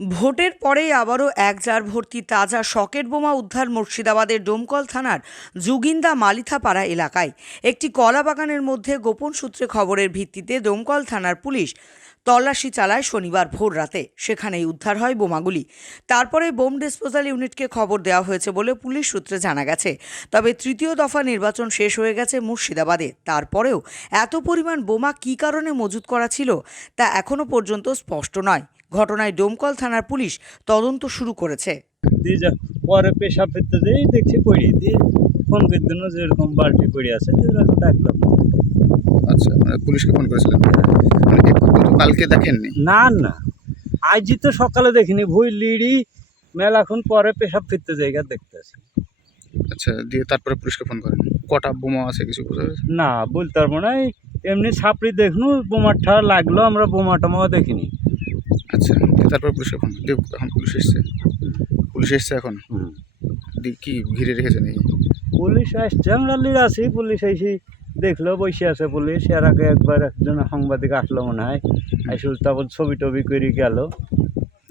ভোটের পরেই আবারও এক জার ভর্তি তাজা সকেট বোমা উদ্ধার মুর্শিদাবাদের ডোমকল থানার জুগিন্দা মালিথাপাড়া এলাকায়। একটি কলা বাগানের মধ্যে গোপন সূত্রে খবরের ভিত্তিতে দমকল থানার পুলিশ তল্লাশি চালায় শনিবার ভোর রাতে। সেখানেই উদ্ধার হয় বোমাগুলি। তারপরে বোম ডিসপোজাল ইউনিটকে খবর দেওয়া হয়েছে বলে পুলিশ সূত্রে জানা গেছে। তবে তৃতীয় দফা নির্বাচন শেষ হয়ে গেছে মুর্শিদাবাদে। তারপরেও এত পরিমাণ বোমা কী কারণে মজুত করা ছিল তা এখনও পর্যন্ত স্পষ্ট নয়। ঘটনায় ডোমকল থানার পুলিশ তদন্ত শুরু করেছে। পরে পেশা ফিরতে যেই দেখছি পড়ি দিয়ে ফোন করে দিন যে এরকম বাল্টি পড়ে আছে, ডাকলাম। আচ্ছা, মানে পুলিশকে ফোন করেছিলেন? মানে কালকে দেখেননি? না না, আজই তো সকালে দেখিনি, ভুই লিড়ি মেলাক্ষণ পরে পেশাব ফিরতে জায়গা দেখতে আসি। আচ্ছা, দিয়ে তারপরে পুলিশকে ফোন করেন। কটা বোমা আছে কিছু বোঝা যাচ্ছে না, বলতে পারবো না। এমনি ছাপড়ি দেখনু, বোমাটা লাগলো, আমরা বোমা টোমাও দেখিনি। আচ্ছা, দিয়ে তারপরে পুলিশকে ফোন দিয়ে এখন পুলিশ এসছে এখন। দিয়ে কি ঘিরে রেখেছে নাকি? পুলিশ আসছে, আমরা লিড় আছি, পুলিশ এসে দেখলো বসে আছে পুলিশ। এর আগে একবার একজন সাংবাদিক আসলো মনে হয়, এসে তারপর ছবি টবি করে গেল।